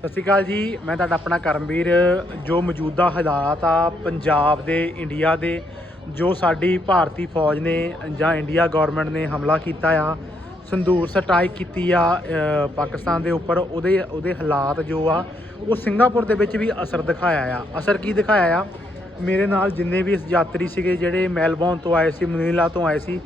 ਸਤਿ ਸ਼੍ਰੀ ਅਕਾਲ ਜੀ, ਮੈਂ ਤੁਹਾਡਾ ਆਪਣਾ ਕਰਮਵੀਰ, ਜੋ ਮੌਜੂਦਾ ਹਾਲਾਤ ਆ ਪੰਜਾਬ ਦੇ, ਇੰਡੀਆ ਦੇ, ਜੋ ਸਾਡੀ ਭਾਰਤੀ ਫੌਜ ਨੇ ਜਾਂ ਇੰਡੀਆ ਗਵਰਨਮੈਂਟ ਨੇ ਹਮਲਾ ਕੀਤਾ ਆ ਸੰਦੂਰ ਸਟ੍ਰਾਈਕ ਕੀਤੀ ਆ ਪਾਕਿਸਤਾਨ ਦੇ ਉੱਪਰ, ਉਹਦੇ ਉਹਦੇ ਹਾਲਾਤ ਜੋ ਆ, ਉਹ ਸਿੰਗਾਪੁਰ ਦੇ ਵਿੱਚ ਵੀ ਅਸਰ ਦਿਖਾਇਆ ਆ। ਅਸਰ ਕੀ ਦਿਖਾਇਆ ਆ? ਮੇਰੇ ਨਾਲ ਜਿੰਨੇ ਵੀ ਯਾਤਰੀ ਸੀਗੇ ਜਿਹੜੇ ਮੈਲਬੌਰਨ ਤੋਂ ਆਏ ਸੀ, ਮਨੀਲਾ ਤੋਂ ਆਏ ਸੀ,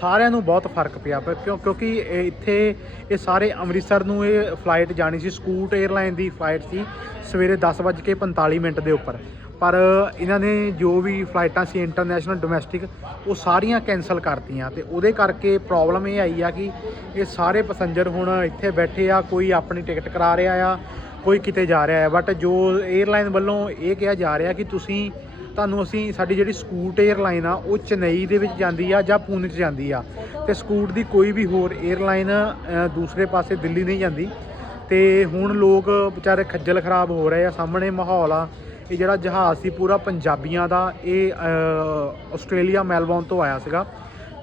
ਸਾਰਿਆਂ ਨੂੰ ਬਹੁਤ ਫ਼ਰਕ ਪਿਆ। ਕਿਉਂ, ਕਿਉਂਕਿ ਇੱਥੇ ਇਹ ਸਾਰੇ ਅੰਮ੍ਰਿਤਸਰ ਨੂੰ ਇਹ ਫਲਾਈਟ ਜਾਣੀ ਸੀ, ਸਕੂਟ 에ਅਰਲਾਈਨ ਦੀ ਫਲਾਈਟ ਸੀ, ਸਵੇਰੇ 10:45 ਮਿੰਟ ਦੇ ਉੱਪਰ। ਪਰ ਇਹਨਾਂ ਨੇ ਜੋ ਵੀ ਫਲਾਈਟਾਂ ਸੀ ਇੰਟਰਨੈਸ਼ਨਲ ਡੋਮੈਸਟਿਕ ਉਹ ਸਾਰੀਆਂ ਕੈਨਸਲ ਕਰਤੀਆਂ ਤੇ ਉਹਦੇ ਕਰਕੇ ਪ੍ਰੋਬਲਮ ਇਹ ਆਈ ਆ ਕਿ ਇਹ ਸਾਰੇ ਪੈਸੇਂਜਰ ਹੁਣ ਇੱਥੇ ਬੈਠੇ ਆ, ਕੋਈ ਆਪਣੀ ਟਿਕਟ ਕਰਾ ਰਿਹਾ ਆ, ਕੋਈ ਕਿਤੇ ਜਾ ਰਿਹਾ ਹੈ ਬਟ ਜੋ 에ਅਰਲਾਈਨ ਵੱਲੋਂ ਇਹ ਕਿਹਾ ਜਾ ਰਿਹਾ ਕਿ ਤੁਸੀਂ ਤੁਹਾਨੂੰ ਅਸੀਂ ਸਾਡੀ ਜਿਹੜੀ ਸਕੂਟ 에ਅਰਲਾਈਨ ਆ, ਉਹ ਚੇਨਈ ਦੇ ਵਿੱਚ ਜਾਂਦੀ ਆ ਜਾਂ ਪੂਨੇ 'ਚ ਜਾਂਦੀ ਆ। ਤੇ ਸਕੂਟ ਦੀ ਕੋਈ ਵੀ ਹੋਰ 에ਅਰਲਾਈਨ ਦੂਸਰੇ ਪਾਸੇ ਦਿੱਲੀ ਨਹੀਂ ਜਾਂਦੀ। ਤੇ ਹੁਣ ਲੋਕ ਵਿਚਾਰੇ ਖੱਜਲ ਖਰਾਬ ਹੋ ਰਹੇ ਆ, ਸਾਹਮਣੇ ਮਾਹੌਲ ਆ। ਇਹ ਜਿਹੜਾ ਜਹਾਜ਼ ਸੀ ਪੂਰਾ ਪੰਜਾਬੀਆਂ ਦਾ, ਇਹ ਆਸਟ੍ਰੇਲੀਆ ਮੈਲਬੌਰਨ ਤੋਂ ਆਇਆ ਸੀਗਾ।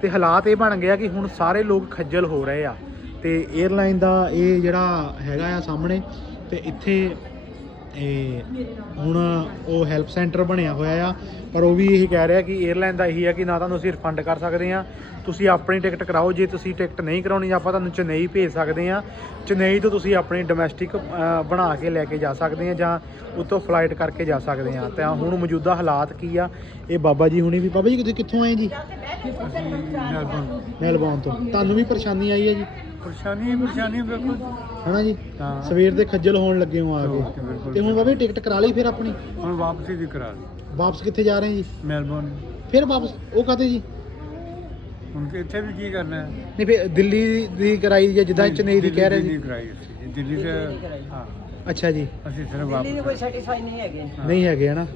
ਤੇ ਹਾਲਾਤ ਇਹ ਬਣ ਗਿਆ ਕਿ ਹੁਣ ਸਾਰੇ ਲੋਕ ਖੱਜਲ ਹੋ ਰਹੇ ਆ। ਤੇ 에ਅਰਲਾਈਨ ਦਾ ਇਹ ਜਿਹੜਾ ਹੈਗਾ ਆ ਸਾਹਮਣੇ, ਤੇ ਇੱਥੇ ਇਹ ਹੁਣ ਉਹ ਹੈਲਪ ਸੈਂਟਰ ਬਣਿਆ ਹੋਇਆ ਆ ਪਰ ਉਹ ਵੀ ਇਹ ਕਹਿ ਰਿਹਾ ਕਿ 에ਅਰਲਾਈਨ ਦਾ ਇਹੀ ਆ ਕਿ ਨਾ ਤੁਹਾਨੂੰ ਅਸੀਂ ਰਿਫੰਡ ਕਰ ਸਕਦੇ ਆ ਤੁਸੀਂ ਆਪਣੀ ਟਿਕਟ ਕਰਾਓ ਜੇ ਤੁਸੀਂ ਟਿਕਟ ਨਹੀਂ ਕਰਾਉਣੀ ਆਪਾਂ ਤੁਹਾਨੂੰ ਚੇਨਈ ਭੇਜ ਸਕਦੇ ਆ ਚੇਨਈ ਤੋਂ ਤੁਸੀਂ ਆਪਣੀ ਡੋਮੈਸਟਿਕ ਬਣਾ ਕੇ ਲੈ ਕੇ ਜਾ ਸਕਦੇ ਆ ਜਾਂ ਉੱਤੋਂ ਫਲਾਈਟ ਕਰਕੇ ਜਾ ਸਕਦੇ ਆ ਤਾਂ ਹੁਣ ਮੌਜੂਦਾ ਹਾਲਾਤ ਕੀ ਆ? ਇਹ ਬਾਬਾ ਜੀ ਹੁਣੀ ਵੀ ਬਾਬਾ ਜੀ ਤੁਸੀਂ ਕਿੱਥੋਂ ਆਏ ਜੀ? ਮੈਲਬੌਰਨ ਤੋਂ। ਤੁਹਾਨੂੰ ਵੀ ਪਰੇਸ਼ਾਨੀ ਆਈ ਹੈ ਜੀ? ਪਰੇਸ਼ਾਨੀ ਪਰੇਸ਼ਾਨੀ ਬਿਲਕੁਲ। ਹਨਾ ਜੀ? ਹਾਂ। ਸਵੇਰ ਦੇ ਖੱਜਲ ਹੋਣ ਲੱਗੇ ਹੋ ਆ ਕੇ। ਬਿਲਕੁਲ। ਤੇ ਹੁਣ ਬਾਬਾ ਜੀ ਟਿਕਟ ਕਰਾ ਲਈ ਫਿਰ ਆਪਣੀ? ਹੁਣ ਵਾਪਸੀ ਵੀ ਕਰਾ ਲਈ। ਵਾਪਸ ਕਿੱਥੇ ਜਾ ਰਹੇ ਜੀ? ਮੈਲਬੌਰਨ। ਫਿਰ ਵਾਪਸ ਉਹ ਕਾਤੇ ਜੀ? ਹੁਣ ਕਿ ਇੱਥੇ ਵੀ ਕੀ ਕਰਨਾ ਹੈ? ਨਹੀਂ ਫਿਰ ਦਿੱਲੀ ਦੀ ਕਰਾਈ ਜਾਂ ਜਿੱਦਾਂ ਚੇਨਈ ਦੀ ਕਹਿ ਰਹੇ ਕਰਾਈ ਅਸੀਂ। ਦਿੱਲੀ ਤੇ ਹਾਂ। ਅੱਛਾ ਜੀ। ਅਸੀਂ ਸਿਰਫ ਦਿੱਲੀ ਦੇ ਕੋਈ ਸੈਟੀਸਫਾਈ ਨਹੀਂ ਹੈਗੇ। ਨਹੀਂ ਹੈਗੇ ਹਨਾ?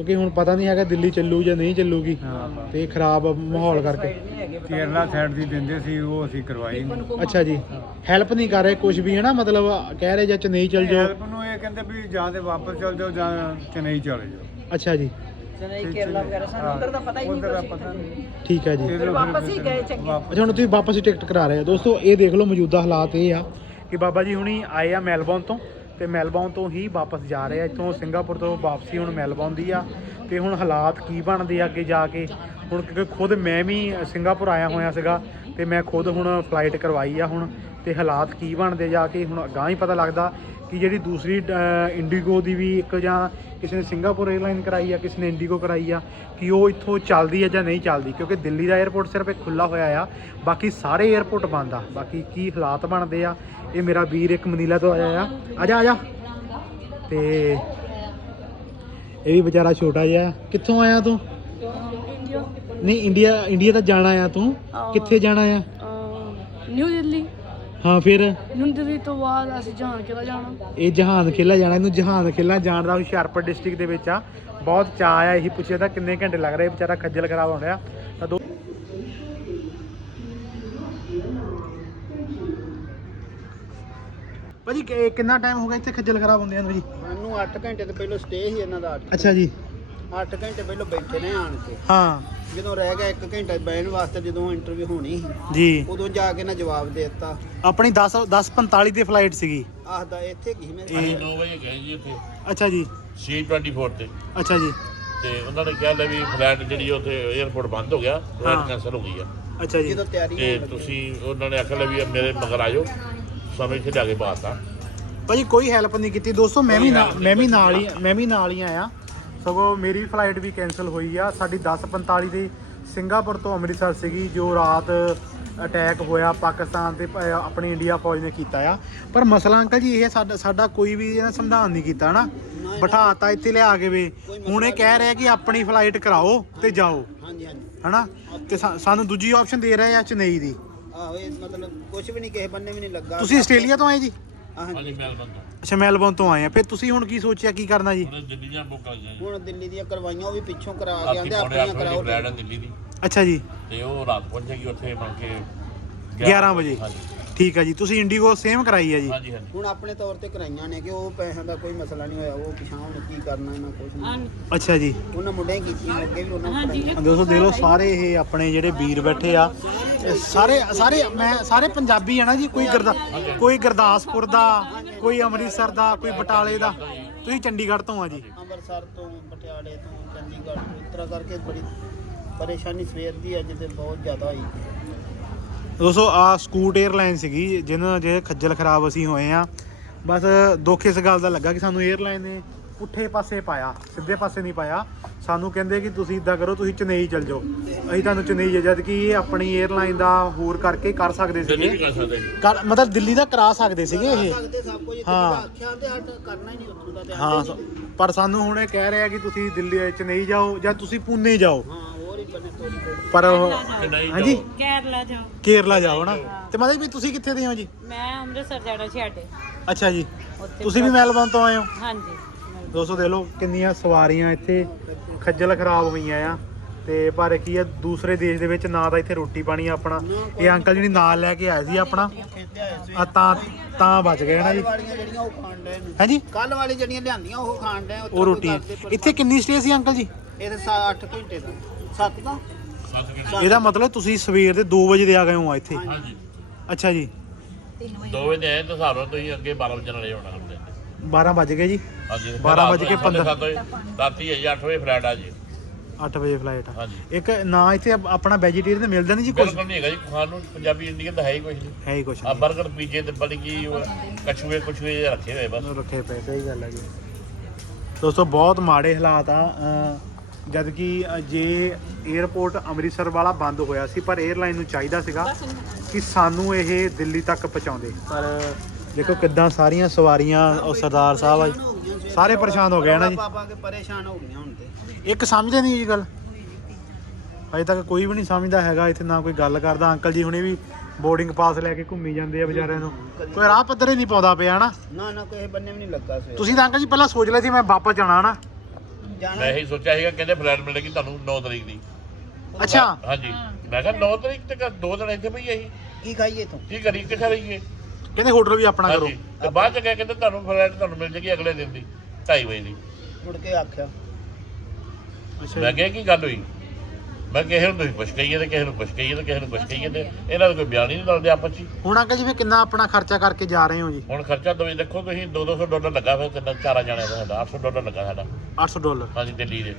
ਕਿਉਂਕਿ ਹੁਣ ਪਤਾ ਨਹੀਂ ਹੈਗਾ ਦਿੱਲੀ ਚੱਲੂ ਜਾਂ ਨਹੀਂ ਚੱਲੂਗੀ ਹਾਂ। ਤੇ ਖਰਾਬ ਮਾਹੌਲ ਕਰਕੇ। ਕੇਰਲਾ ਸਾਈਡ ਦੀ ਦਿੰਦੇ ਸੀ ਉਹ ਅਸੀਂ ਕਰਵਾਈ ਨਹੀਂ। ਅੱਛਾ ਜੀ। ਹੈਲਪ ਨਹੀਂ ਕਰ ਰਹੇ ਕੁਝ ਵੀ ਹਨਾ ਮਤਲਬ ਕਹਿ ਰਹੇ ਜਾਂ ਚੇਨਈ ਚੱਲ ਜਾਓ। ਹੈਲਪ ਨੂੰ ਇਹ ਕਹਿੰਦੇ ਵੀ ਜਾਂ ਤੇ ਵਾਪਸ ਚੱਲ ਜਾਓ ਜਾਂ ਚੇਨਈ ਚਲੇ ਜਾਓ। ਅੱਛਾ ਜੀ। ਚੇਨਈ ਕੇਰਲਾ ਵਗੈਰਾ ਸਾਨੂੰ ਉਧਰ ਦਾ ਪਤਾ ਹੀ ਨਹੀਂ ਠੀਕ ਹੈ ਜੀ। ਤੇ ਫਿਰ ਵਾਪਸ ਹੀ ਗਏ ਚੰਗੇ। ਵਾਪਸ। ਅੱਛਾ ਹੁਣ ਤੁਸੀਂ ਵਾਪਸ ਹੀ ਟਿਕਟ ਕਰਾ ਰਹੇ ਹੋ। ਦੋਸਤੋ ਇਹ ਦੇਖ ਲਓ ਮੌਜੂਦਾ ਹਾਲਾਤ ਇਹ ਆ ਕਿ ਬਾਬਾ ਜੀ ਹੁਣੀ ਆਏ ਆ ਮੈਲਬੌਰਨ ਤੋਂ। ਤੇ ਮੈਲਬੌਰਨ ਤੋਂ ਹੀ ਵਾਪਸ ਜਾ ਰਹੇ ਆ। ਇੱਥੋਂ ਸਿੰਗਾਪੁਰ ਤੋਂ ਵਾਪਸੀ ਹੁਣ ਮੈਲਬੌਰਨ ਦੀ ਆ। ਤੇ ਹੁਣ ਹਾਲਾਤ ਕੀ ਬਣਦੇ ਆ ਅੱਗੇ ਜਾ ਕੇ? ਹੁਣ ਕਿਉਂਕਿ ਖੁਦ ਮੈਂ ਵੀ ਸਿੰਗਾਪੁਰ ਆਇਆ ਹੋਇਆ ਸੀਗਾ ਤੇ ਮੈਂ ਖੁਦ ਹੁਣ ਫਲਾਈਟ ਕਰਵਾਈ ਆ ਹੁਣ। ਤੇ ਹਾਲਾਤ ਕੀ ਬਣਦੇ ਜਾ ਕੇ ਹੁਣ ਅਗਾਂਹ ਹੀ ਪਤਾ ਲੱਗਦਾ ਕਿ ਜਿਹੜੀ ਦੂਸਰੀ ਇੰਡੀਗੋ ਦੀ ਵੀ ਇੱਕ ਜਾਂ ਕਿਸੇ ਨੇ ਸਿੰਗਾਪੁਰ 에ਅਰਲਾਈਨ ਕਰਾਈ ਆ ਕਿਸੇ ਨੇ ਇੰਡੀਗੋ ਕਰਾਈ ਆ ਕਿ ਉਹ ਇੱਥੋਂ ਚੱਲਦੀ ਆ ਜਾਂ ਨਹੀਂ ਚੱਲਦੀ ਕਿਉਂਕਿ ਦਿੱਲੀ ਦਾ 에ਅਰਪੋਰਟ ਸਿਰਫ ਇੱਕ ਖੁੱਲਾ ਹੋਇਆ ਆ ਬਾਕੀ ਸਾਰੇ 에ਅਰਪੋਰਟ ਬੰਦ ਆ ਬਾਕੀ ਕੀ ਹਾਲਾਤ ਬਣਦੇ ਆ ਇਹ ਮੇਰਾ ਵੀਰ ਇੱਕ ਮਨੀਲਾ ਤੋਂ ਆਇਆ ਆ। ਆਜਾ ਆਜਾ ਤੇ ਇਹ ਵੀ ਵਿਚਾਰਾ ਛੋਟਾ ਜਿਹਾ ਕਿੱਥੋਂ ਆਇਆ ਤੂੰ? ਨਹੀਂ ਇੰਡੀਆ ਇੰਡੀਆ ਤਾਂ ਜਾਣਾ ਆ ਤੂੰ? ਕਿੱਥੇ ਜਾਣਾ ਆ? ਹਾਂ ਫਿਰ? ਨਿਊ ਦਿੱਲੀ ਤੋਂ ਬਾਅਦ ਅਸੀਂ ਜਹਾਨ ਕਿਲਾ ਜਾਣਾ। ਇਹ ਜਹਾਨ ਖੇਲਾ ਜਾਣਾ ਇਹਨੂੰ ਜਹਾਨ ਖੇਲਾ ਜਾਣ ਦਾ ਹੁਸ਼ਿਆਰਪੁਰ ਡਿਸਟ੍ਰਿਕਟ ਦੇ ਵਿੱਚ ਆ। ਬਹੁਤ ਚਾਅ ਆ ਇਹੀ ਪੁੱਛਿਆ ਤਾਂ ਕਿੰਨੇ ਘੰਟੇ ਲੱਗ ਰਹੇ ਵਿਚਾਰਾ ਖੱਜਲ ਖਰਾਬ ਹੋ ਰਿਹਾ ਤਾਂ ਦੋ ਭਾਜੀ ਕਿ- ਕਿੰਨਾ ਟਾਈਮ ਹੋ ਗਿਆ ਇੱਥੇ ਖੱਜਲ ਖਰਾਬ ਹੁੰਦਿਆਂ ਨੂੰ ਜੀ? ਮੈਨੂੰ 8 ਘੰਟੇ ਤੋਂ ਪਹਿਲਾਂ ਸਟੇ ਸੀ ਇਹਨਾਂ ਦਾ ਅੱਛਾ ਜੀ। 8 ਘੰਟੇ ਪਹਿਲਾਂ ਬੈਠੇ ਨੇ ਆਣ ਕੇ। ਹਾਂ। ਜਦੋਂ ਰਹਿ ਗਿਆ 1 ਘੰਟਾ ਬੈਠਣ ਵਾਸਤੇ ਜਦੋਂ ਇੰਟਰਵਿਊ ਹੋਣੀ ਸੀ ਜੀ। ਉਦੋਂ ਜਾ ਕੇ ਨਾ ਜਵਾਬ ਦੇ ਦਿੱਤਾ। ਆਪਣੀ 10 10:45 ਦੀ ਫਲਾਈਟ ਸੀਗੀ। ਆਖਦਾ ਇੱਥੇ ਕੀ ਮੈਂ ਇਹ- 9 ਵਜੇ ਗਏ ਜੀ ਉੱਥੇ ਅੱਛਾ ਜੀ। C24 ਤੇ। ਅੱਛਾ ਜੀ। ਤੇ ਉਹਨਾਂ ਨੇ ਕਿਹਾ ਲੈ ਵੀ ਫਲਾਈਟ ਜਿਹੜੀ ਉੱਥੇ 에ਅਰਪੋਰਟ ਬੰਦ ਹੋ ਗਿਆ ਹਾਂ। ਫਲਾਈਟ ਕੈਂਸਲ ਹੋ ਗਈ ਆ। ਅੱਛਾ ਜੀ। ਜਦੋਂ ਤਿਆਰੀ ਤੇ ਹੋਣ ਲੱਗੀ। ਤੁਸੀਂ ਉਹਨਾਂ ਨੇ ਆਖਿਆ ਲੈ ਵੀ ਮੇਰੇ ਮਗਰ ਆਜੋ ਸਮੇਂ ਤੇ ਜਾ ਕੇ ਬਾਤਾ ਭਾਜੀ ਕੋਈ ਹੈਲਪ ਨਹੀਂ ਕੀਤੀ। ਦੋਸਤੋ ਮੈਂ ਵੀ ਨਾ- ਮੈਂ ਵੀ ਨਾਲ ਹੀ ਮੈਂ ਵੀ ਨਾਲ ਹੀ ਆਇਆ। ਸਗੋਂ ਮੇਰੀ ਫਲਾਈਟ ਵੀ ਕੈਨਸਲ ਹੋਈ ਆ। ਸਾਡੀ 10:45 ਦੀ ਸਿੰਗਾਪੁਰ ਤੋਂ ਅੰਮ੍ਰਿਤਸਰ ਸੀਗੀ ਜੋ ਰਾਤ ਅਟੈਕ ਹੋਇਆ ਪਾਕਿਸਤਾਨ ਤੇ ਆਪਣੀ ਇੰਡੀਆ ਫੌਜ ਨੇ ਕੀਤਾ ਆ। ਪਰ ਮਸਲਾ ਅੰਕਲ ਜੀ ਇਹ ਸਾਡਾ ਸਾਡਾ ਕੋਈ ਵੀ ਇਹਨਾਂ ਸੰਵਿਧਾਨ ਨਹੀਂ ਕੀਤਾ ਨਾ ਬਿਠਾਤਾ ਇੱਥੇ ਲਿਆ ਕੇ ਵੇ। ਹੁਣ ਇਹ ਕਹਿ ਰਿਹਾ ਕਿ ਆਪਣੀ ਫਲਾਈਟ ਕਰਾਓ ਤੇ ਜਾਓ। ਹਾਂਜੀ ਹਾਂਜੀ। ਹਨਾ? ਤੇ ਸਾਨੂੰ ਦੂਜੀ ਆਪਸ਼ਨ ਦੇ ਰਹੇ ਆ ਚੇਨਈ ਦੀ। ਆਹੋ ਇਹ ਮਤਲਬ ਕੁਝ ਵੀ ਨਹੀਂ ਕਿਸੇ ਬੰਨੇ ਵੀ ਨਹੀਂ ਲੱਗਾ। ਤੁਸੀਂ ਆਸਟ੍ਰੇਲੀਆ ਤੋਂ ਆਏ ਜੀ? ਹਾਂਜੀ। ਹਾਂਜੀ ਮੈਲਬਨ ਤੋਂ। ਅੱਛਾ ਮੈਲਬੌਰਨ ਤੋਂ ਆਏ ਆ। ਫਿਰ ਤੁਸੀਂ ਹੁਣ ਕੀ ਸੋਚਿਆ ਕੀ ਕਰਨਾ ਜੀ? ਉਹਨੇ ਦਿੱਲੀ ਜਾਂ ਬੁੱਕ ਕਰਾਈਆਂ ਜੀ। ਹੁਣ ਦਿੱਲੀ ਦੀਆਂ ਕਰਵਾਈਆਂ ਉਹ ਵੀ ਪਿੱਛੋਂ ਕਰਾ ਕੇ ਰਾਤੀ ਆਂਦੇ ਪੌਣੇ ਆਪਣੀਆਂ ਅੱਠ ਵਜੇ ਕਰਾਓ ਫਲਾਈਟ ਆ ਦਿੱਲੀ ਦੀ। ਅੱਛਾ ਜੀ। ਤੇ ਉਹ ਰਾਤ ਪਹੁੰਚੇਗੀ ਉੱਥੇ ਮੰਨ ਕੇ 11 ਵਜੇ। ਹਾਂਜੀ। ਠੀਕ ਹੈ ਜੀ। ਤੁਸੀਂ ਇੰਡੀਗੋ ਸੇਮ ਕਰਾਈ ਹੈ ਜੀ? ਹਾਂਜੀ ਹਾਂਜੀ। ਹੁਣ ਆਪਣੇ ਤੌਰ ਤੇ ਕਰਾਈਆਂ ਨੇ ਕਿ ਉਹ ਪੈਸਿਆਂ ਦਾ ਕੋਈ ਮਸਲਾ ਨਹੀਂ ਹੋਇਆ ਉਹ ਪਿਛਾਂ ਹੁਣ ਕੀ ਕਰਨਾ ਇਹਨਾਂ ਕੁਝ ਨਹੀਂ। ਅੱਛਾ ਜੀ। ਉਹਨਾਂ ਮੁੰਡਿਆਂ ਹੀ ਕੀਤੀਆਂ ਅੱਗੇ ਵੀ ਉਹਨਾਂ ਨੂੰ ਕਰਾਈਆਂ। ਦੋਸਤੋ ਦੇਖ ਲਓ ਸਾਰੇ ਇਹ ਆਪਣੇ ਜਿਹੜੇ ਵੀਰ ਬੈਠੇ ਆ ਇਹ ਸਾਰੇ ਸਾਰੇ ਮੈਂ ਸਾਰੇ ਪੰਜਾਬੀ ਆ ਨਾ ਜੀ ਕੋਈ ਗਰਦਾ ਕੋਈ ਗੁਰਦਾਸਪੁਰ ਦਾ ਕੋਈ ਅੰਮ੍ਰਿਤਸਰ ਦਾ ਕੋਈ ਬਟਾਲੇ ਦਾ। ਤੁਸੀਂ ਚੰਡੀਗੜ੍ਹ ਤੋਂ ਆ ਜੀ। ਅੰਮ੍ਰਿਤਸਰ ਤੋਂ ਪਟਿਆਲੇ ਤੋਂ ਚੰਡੀਗੜ੍ਹ ਤੋਂ ਇਸ ਤਰ੍ਹਾਂ ਕਰਕੇ ਬੜੀ ਪਰੇਸ਼ਾਨੀ ਸਵੇਰ ਦੀ ਅੱਜ ਤੇ ਬਹੁਤ ਜ਼ਿਆਦਾ ਹੋਈ। ਦੋਸਤੋ ਆ ਸਕੂਟ 에ਅਰਲਾਈਨ ਸੀਗੀ ਜਿਹਨਾਂ ਜੇ ਖੱਜਲ ਖਰਾਬ ਅਸੀਂ ਹੋਏ ਆ। ਬਸ ਦੁੱਖ ਇਸ ਗੱਲ ਦਾ ਲੱਗਾ ਕਿ ਸਾਨੂੰ 에ਅਰਲਾਈਨ ਨੇ ਪੁੱਠੇ ਪਾਸੇ ਪਾਇਆ ਸਿੱਧੇ ਪਾਸੇ ਨਹੀਂ ਪਾਇਆ। ਸਾਨੂੰ ਕਹਿੰਦੇ ਕਿ ਤੁਸੀਂ ਇਦਾਂ ਕਰੋ ਤੁਸੀਂ ਚੇਨਈ ਚਲ ਜਾਓ। ਅਸੀਂ ਤੁਹਾਨੂੰ ਚੇਨਈ ਜਦ ਕਿ ਇਹ ਆਪਣੀ 에ਅਰਲਾਈਨ ਦਾ ਹੋਰ ਕਰਕੇ ਕਰ ਸਕਦੇ ਦਿੱਲੀ ਵੀ ਸੀਗੇ ਕਰ ਸਕਦੇ ਕਰ ਮਤਲਬ ਦਿੱਲੀ ਦਾ ਕਰਾ ਸਕਦੇ ਸੀਗੇ ਇਹ। ਸਕਦੇ ਸਭ ਕੁਝ ਹਾਂ। ਹਾਂ ਆਖਿਆ ਤੇ ਹਟ ਕਰਨਾ ਹੀ ਨਹੀਂ ਉੱਥੋਂ ਦਾ ਤੇ ਹਾਂ ਆਉਂਦੇ ਨਹੀਂ। ਪਰ ਸਾਨੂੰ ਹੁਣ ਇਹ ਕਹਿ ਰਿਹਾ ਕਿ ਤੁਸੀਂ ਦਿੱਲੀ ਚੇਨਈ ਜਾਓ ਜਾਂ ਤੁਸੀਂ ਪੂਨੇ ਜਾਓ। ਹਾਂ ਹੋਰ ਹੀ ਬਣੇ ਤੋਰੀ ਕੋਲ ਪਰ ਉਹ- ਹਾਂਜੀ ਜਾਓ। ਕੇਰਲਾ ਜਾਓ। ਕੇਰਲਾ ਜਾਓ ਨਾ ਤੇ ਮਤਲਬ ਵੀ ਤੁਸੀਂ ਕਿੱਥੇ ਦੇ ਹੋ ਜੀ? ਮੈਂ ਅੰਮ੍ਰਿਤਸਰ ਜਾਣਾ ਛਾਟੇ ਅੱਛਾ ਜੀ। ਉੱਥੇ ਤੁਸੀਂ ਵੀ ਮੈਲਬੌਰਨ ਤੋਂ ਆਏ ਹੋ? ਹਾਂਜੀ ਦੋਸਤੋ ਦੇਖ ਲਓ ਕਿੰਨੀਆਂ ਸਵਾਰੀਆਂ ਇੱਥੇ ਖੱਜਲ ਖਰਾਬ ਹੋਈਆਂ ਆ। ਤੇ ਪਰ ਕੀ ਆ ਦੂਸਰੇ ਦੇਸ਼ ਦੇ ਵਿੱਚ ਨਾ ਤਾਂ ਇੱਥੇ ਰੋਟੀ ਪਾਣੀ ਆ ਆਪਣਾ। ਇਹ ਅੰਕਲ ਜਿਹੜੀ ਨਾਲ ਲੈ ਕੇ ਆਏ ਸੀ ਆਪਣਾ ਆ ਤਾਂ ਤਾਂ ਬਚ ਗਏ ਨਾ ਜੀ। ਕੱਲ੍ਹ ਵਾਲੀਆਂ ਜਿਹੜੀਆਂ ਉਹ ਖਾਣ ਡਏ ਨੇ ਹਾਂਜੀ ਕੱਲ ਵਾਲੀ ਜਿਹੜੀਆਂ ਲਿਆਂਦੀਆਂ ਉਹ ਖਾਣ ਉਹ ਰੋਟੀ ਇੱਥੇ ਕਿੰਨੀ ਸਟੇ ਸੀ ਅੰਕਲ ਜੀ? ਇਹਦੇ 8 ਘੰਟੇ ਦਾ। 7 ਦਾ। ਇਹਦਾ ਮਤਲਬ ਤੁਸੀਂ ਸਵੇਰ ਦੇ 2 ਵਜੇ ਦੇ ਆ ਗਏ ਹੋ ਆ ਇੱਥੇ? ਹਾਂਜੀ। ਅੱਛਾ ਜੀ। ਦੋ ਵਜੇ ਆਏ ਤਾਂ ਹਿਸਾਬ ਨਾਲ ਤੁਸੀਂ ਅੱਗੇ 12 ਵਜੇ ਨਾਲੇ ਆਉਣਾ। 12 ਵਜ ਗਏ ਜੀ। ਹਾਂਜੀ 12 ਵਜ ਕੇ 15 ਰਾਤੀ 8 ਵਜੇ ਫਲਾਈਟ ਆ ਜੀ। 8 ਵਜੇ ਫਲਾਈਟ ਆ। ਇੱਕ ਨਾ ਇੱਥੇ ਆਪਣਾ ਵੈਜੀਟੇਰੀਅਨ ਮਿਲਦਾ ਨਹੀਂ ਜੀ ਕੁਝ ਨਹੀਂ ਹੈਗਾ ਜੀ ਖਾਣ ਨੂੰ ਪੰਜਾਬੀ ਇੰਡੀਅਨ ਤਾਂ ਹੈ ਹੀ ਕੁਝ ਨਹੀਂ। ਹੈ ਹੀ ਕੁਝ ਆ 버ਗਰ ਪੀਜੇ ਤੇ ਬਲਕਿ ਕਛੂਏ ਕਛੂਏ ਰੱਖੇ ਹੋਏ ਬਸ। ਰੱਖੇ ਪਏ ਸਹੀ ਗੱਲ ਹੈ ਜੀ। ਦੋਸਤੋ ਬਹੁਤ ਮਾੜੇ ਹਾਲਾਤ ਆ। ਜਦ ਕਿ ਜੇ 에어ਪੋਰਟ ਅੰਮ੍ਰਿਤਸਰ ਵਾਲਾ ਬੰਦ ਹੋਇਆ ਸੀ ਪਰ 에ਅਰਲਾਈਨ ਨੂੰ ਚਾਹੀਦਾ ਸੀਗਾ ਕਿ ਸਾਨੂੰ ਇਹ ਦਿੱਲੀ ਤੱਕ ਪਹੁੰਚਾਉਂਦੇ। ਪਰ ਦੇਖੋ ਕਿੱਦਾਂ ਸਾਰੀਆਂ ਸਵਾਰੀਆਂ ਉਹ ਸਰਦਾਰ ਸਾਹਿਬ ਆ ਸਾਰੇ ਪਰੇਸ਼ਾਨ ਹੋ ਗਏ ਨਾ ਜੀ। ਪਾਪਾ ਕੇ ਪਰੇਸ਼ਾਨ ਹੋ ਗਈਆਂ ਹੁਣ ਤੇ। ਇੱਕ ਸਮਝਦੇ ਨਹੀਂ ਜੀ ਗੱਲ। ਅਜੇ ਤੱਕ ਕੋਈ ਵੀ ਨਹੀਂ ਸਮਝਦਾ ਹੈਗਾ ਇੱਥੇ ਨਾ ਕੋਈ ਗੱਲ ਕਰਦਾ। ਅੰਕਲ ਜੀ ਹੁਣੇ ਵੀ ਬੋਰਡਿੰਗ ਪਾਸ ਲੈ ਕੇ ਘੁੰਮੀ ਜਾਂਦੇ ਆ ਵਿਚਾਰਿਆਂ ਨੂੰ। ਕੋਈ ਰਾਹ ਪੱਧਰ ਹੀ ਨਹੀਂ ਪਾਉਂਦਾ ਪਿਆ ਨਾ। ਨਾ ਨਾ ਕਿਸੇ ਬੰਨੇ ਵੀ ਨਹੀਂ ਲੱਗਾ ਸਵੇਰ। ਤੁਸੀਂ ਤਾਂ ਅੰਕਲ ਜੀ ਪਹਿਲਾਂ ਸੋਚ ਲਿਆ ਸੀ ਮੈਂ ਵਾਪਸ ਜਾਣਾ ਨਾ। ਜਾਣਾ ਮੈਂ ਇਹੀ ਸੋਚਿਆ ਸੀਗਾ ਕਹਿੰਦੇ ਫਲਾਈਟ ਮਿਲੇਗੀ ਤੁਹਾਨੂੰ 9 ਤਰੀਕ ਦੀ। ਅੱਛਾ। ਹਾਂਜੀ। ਮੈਂ ਕਿਹਾ 9 ਤਰੀਕ ਤੱਕ ਦੋ ਦਿਨ ਇੱਥੇ ਪਈ ਅਸੀਂ ਕੀ ਖਾਈਏ ਤੂੰ ਕੀ ਕਰੀ ਕਿੱਥੇ ਰਹੀਏ? ਕਹਿੰਦੇ ਹੋਟਲ ਵੀ ਆਪਣਾ ਕਰੋ। ਹਾਂਜੀ ਤੇ ਬਾਅਦ ਚ ਕਹਿ ਕਹਿੰਦੇ ਤੁਹਾਨੂੰ ਫਲਾਈਟ ਤੁਹਾਨੂੰ ਮਿਲ ਜੇਗੀ ਅਗਲੇ ਦਿਨ ਦੀ 2:30 ਵਜੇ ਦੀ। ਮੁੜ ਕੇ ਆਖਿਆ। ਅੱਛਾ ਮੈਂ ਕਿਹਾ ਕੀ ਗੱਲ ਹੋਈ? ਮੈਂ ਕਿਸੇ ਨੂੰ ਤੁਸੀਂ ਪੁੱਛ ਕਹੀਏ ਤੇ ਕਿਸੇ ਨੂੰ ਪੁੱਛ ਕਹੀਏ ਤੇ ਕਿਸੇ ਨੂੰ ਪੁੱਛ ਕਹੀਏ ਤੇ ਇਹਨਾਂ ਦਾ ਕੋਈ ਬਿਆਨ ਹੀ ਨਹੀਂ ਲੜਦੇ ਆਪਸ 'ਚ ਹੀ। ਹੁਣ ਅੰਕਲ ਜੀ ਵੀ ਕਿੰਨਾ ਆਪਣਾ ਖਰਚਾ ਕਰਕੇ ਜਾ ਰਹੇ ਹੋ ਜੀ? ਹੁਣ ਖਰਚਾ ਤੁਸੀਂ ਦੇਖੋ ਤੁਸੀਂ 2-200 ਡਾਲਰ ਲੱਗਾ ਫਿਰ ਤਿੰਨ ਚਾਰਾ ਜਾਣਿਆਂ ਦਾ ਸਾਡਾ 800 ਡਾਲਰ ਲੱਗਾ ਸਾਡਾ। 800 ਡਾਲਰ? ਹਾਂਜੀ ਦਿੱਲੀ ਦੇ।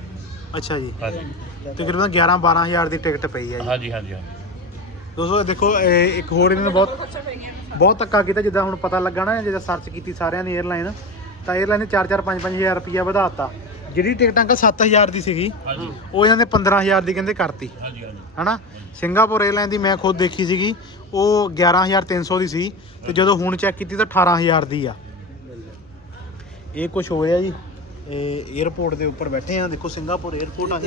ਅੱਛਾ ਜੀ। ਹਾਂਜੀ। ਤਕਰੀਬਨ 11 12000 ਦੀ ਟਿਕਟ ਪਈ ਹੈ ਜੀ। ਹਾਂਜੀ ਹਾਂਜੀ ਹਾਂਜੀ। ਦੋਸਤੋ ਦੇਖੋ ਇਹ ਇੱਕ ਹੋਰ ਇਹਨਾਂ ਨੇ ਬਹੁਤ ਬਹੁਤ ਧੱਕਾ ਕੀਤਾ ਜਿੱਦਾਂ ਹੁਣ ਪਤਾ ਲੱਗਾ ਨਾ ਜਿੱਦਾਂ ਸਰਚ ਕੀਤੀ ਸਾਰਿਆਂ ਨੇ 에ਅਰਲਾਈਨ ਤਾਂ 에ਅਰਲਾਈਨ ਨੇ 4-4 5-5000 ਰੁਪਇਆ ਵਧਾਤਾ ਜਿਹੜੀ ਟਿਕਟਾਂ ਕਾ 7000 ਦੀ ਸੀਗੀ ਉਹ ਇਹਨਾਂ ਨੇ 15000 ਦੀ ਕਹਿੰਦੇ ਕਰਤੀ। ਹਨਾ? ਸਿੰਗਾਪੁਰ 에ਅਰਲਾਈਨ ਦੀ ਮੈਂ ਖੁਦ ਦੇਖੀ ਸੀਗੀ ਉਹ 11300 ਦੀ ਸੀ ਤੇ ਜਦੋਂ ਹੁਣ ਚੈੱਕ ਕੀਤੀ ਤਾਂ 18000 ਦੀ ਆ। ਇਹ ਕੁਝ ਹੋ ਰਿਹਾ ਜੀ। 에ਅਰਪੋਰਟ ਦੇ ਉੱਪਰ ਬੈਠੇ ਆ ਦੇਖੋ ਸਿੰਗਾਪੁਰ 에ਅਰਪੋਰਟ ਆ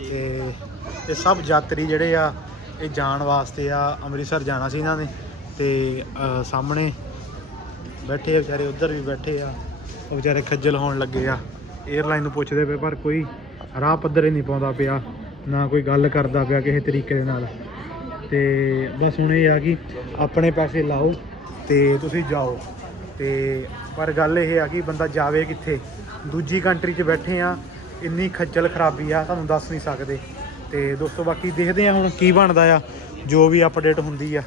ਇਹ। ਸਭ ਯਾਤਰੀ ਜਿਹੜੇ ਆ ਇਹ ਜਾਣ ਵਾਸਤੇ ਆ, ਅੰਮ੍ਰਿਤਸਰ ਜਾਣਾ ਸੀ ਇਹਨਾਂ ਨੇ ਤੇ ਸਾਹਮਣੇ ਬੈਠੇ ਆ ਵਿਚਾਰੇ, ਉੱਧਰ ਵੀ ਬੈਠੇ ਆ। ਉਹ ਵਿਚਾਰੇ ਖੱਜਲ ਹੋਣ ਲੱਗੇ ਆ। 에ਅਰਲਾਈਨ ਨੂੰ ਪੁੱਛਦੇ ਪਏ, ਪਰ ਕੋਈ ਰਾਹ ਪੱਧਰ ਹੀ ਨਹੀਂ ਪਾਉਂਦਾ ਪਿਆ, ਨਾ ਕੋਈ ਗੱਲ ਕਰਦਾ ਪਿਆ ਕਿਸੇ ਤਰੀਕੇ ਦੇ ਨਾਲ। ਤੇ ਬਸ ਹੁਣ ਇਹ ਆ ਕਿ ਆਪਣੇ ਪੈਸੇ ਲਾਓ ਤੇ ਤੁਸੀਂ ਜਾਓ। ਤੇ ਪਰ ਗੱਲ ਇਹ ਆ ਕਿ ਬੰਦਾ ਜਾਵੇ ਕਿੱਥੇ? ਦੂਜੀ ਕੰਟਰੀ 'ਚ ਬੈਠੇ ਆ, ਇੰਨੀ ਖੱਜਲ ਖਰਾਬੀ ਆ, ਤੁਹਾਨੂੰ ਦੱਸ ਨਹੀਂ ਸਕਦੇ। ਤੇ ਦੋਸਤੋ ਬਾਕੀ ਦੇਖਦੇ ਆ ਹੁਣ ਕੀ ਬਣਦਾ ਆ ਜੋ ਵੀ ਅਪਡੇਟ ਹੁੰਦੀ ਆ।